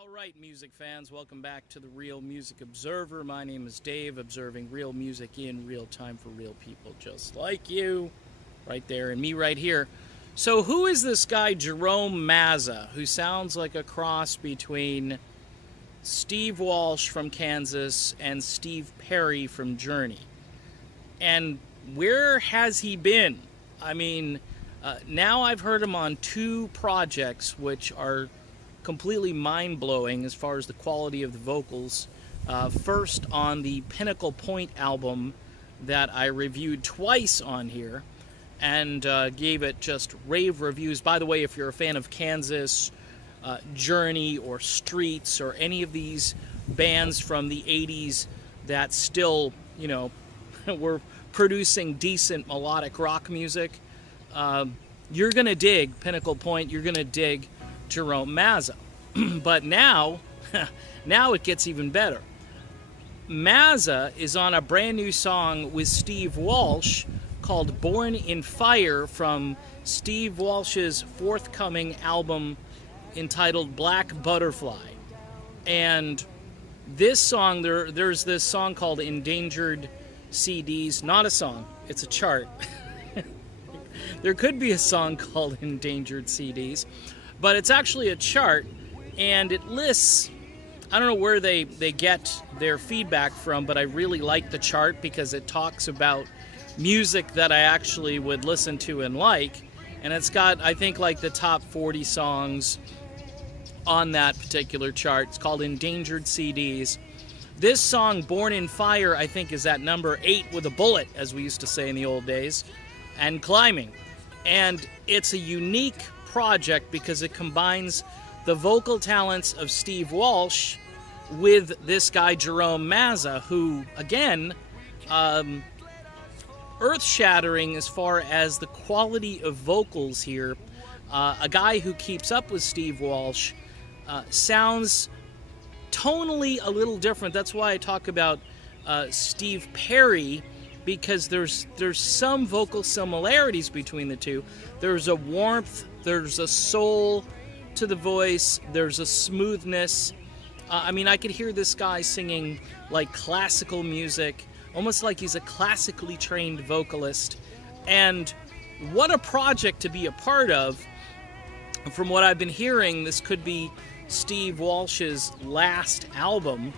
All right, music fans, welcome back to the Real Music Observer. My name is Dave, observing real music in real time for real people just like you, right there, and me right here. So who is this guy, Jerome Mazza, who sounds like a cross between Steve Walsh from Kansas and Steve Perry from Journey? And where has he been? I mean, now I've heard him on two projects, which are completely mind-blowing as far as the quality of the vocals. First on the Pinnacle Point album that I reviewed twice on here and gave it just rave reviews. By the way, if you're a fan of Kansas, Journey, or Streets, or any of these bands from the 80s that still, were producing decent melodic rock music, you're going to dig Pinnacle Point, you're going to dig Jerome Mazza. But now it gets even better. Mazza is on a brand new song with Steve Walsh called Born in Fire from Steve Walsh's forthcoming album entitled Black Butterfly. And this song, there's this song called Endangered CDs. Not a song, it's a chart. There could be a song called Endangered CDs, but it's actually a chart, and it lists, I don't know where they get their feedback from, but I really like the chart because it talks about music that I actually would listen to and like, and it's got, I think, like the top 40 songs on that particular chart. It's called Endangered CDs. This song, Born in Fire, I think is at number 8 with a bullet, as we used to say in the old days, and climbing. And it's a unique project because it combines the vocal talents of Steve Walsh with this guy Jerome Mazza, who, again, earth-shattering as far as the quality of vocals here. A guy who keeps up with Steve Walsh sounds tonally a little different. That's why I talk about Steve Perry, because there's some vocal similarities between the two. There's a warmth, there's a soul to the voice, there's a smoothness. I could hear this guy singing like classical music, almost like he's a classically trained vocalist. And what a project to be a part of. From what I've been hearing, this could be Steve Walsh's last album.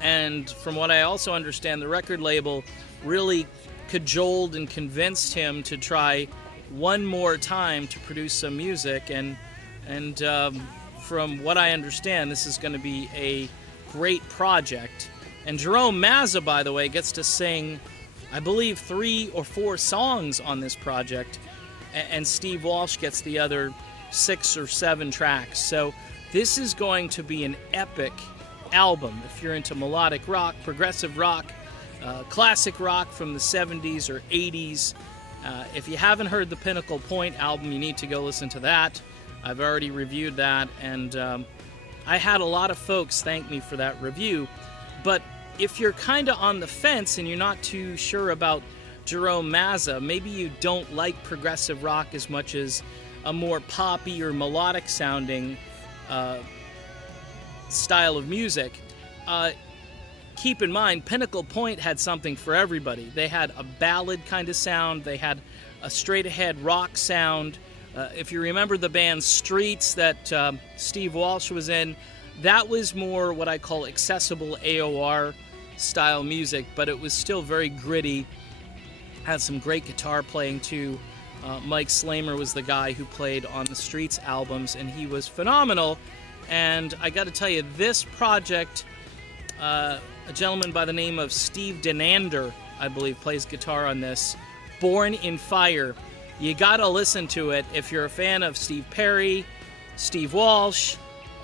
And from what I also understand, the record label really cajoled and convinced him to try one more time to produce some music. And from what I understand, this is going to be a great project. And Jerome Mazza, by the way, gets to sing, I believe, 3 or 4 songs on this project. And Steve Walsh gets the other 6 or 7 tracks. So this is going to be an epic album if you're into melodic rock, progressive rock, classic rock from the 70s or 80s. If you haven't heard the Pinnacle Point album, you need to go listen to that. I've already reviewed that, and I had a lot of folks thank me for that review. But if you're kind of on the fence and you're not too sure about Jerome Mazza, maybe you don't like progressive rock as much as a more poppy or melodic sounding style of music, keep in mind Pinnacle Point had something for everybody. They had a ballad kind of sound, they had a straight ahead rock sound. If you remember the band Streets that Steve Walsh was in, that was more what I call accessible AOR style music, but it was still very gritty. Had some great guitar playing too. Mike Slamer was the guy who played on the Streets albums, and he was phenomenal. And I got to tell you, this project, a gentleman by the name of Steve Denander, I believe, plays guitar on this, Born in Fire. You got to listen to it if you're a fan of Steve Perry, Steve Walsh.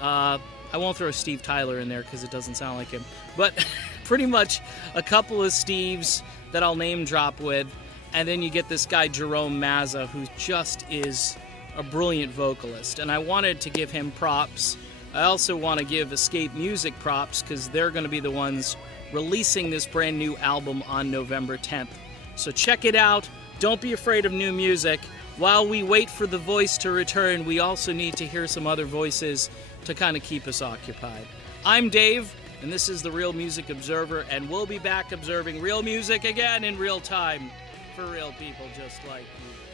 I won't throw Steve Tyler in there because it doesn't sound like him. But pretty much a couple of Steves that I'll name drop with. And then you get this guy, Jerome Mazza, who just is a brilliant vocalist. And I wanted to give him props. I also want to give Escape Music props because they're going to be the ones releasing this brand new album on November 10th. So check it out. Don't be afraid of new music. while we wait for the voice to return, we also need to hear some other voices to kind of keep us occupied. I'm Dave, and this is the Real Music Observer, and we'll be back observing real music again in real time for real people just like you.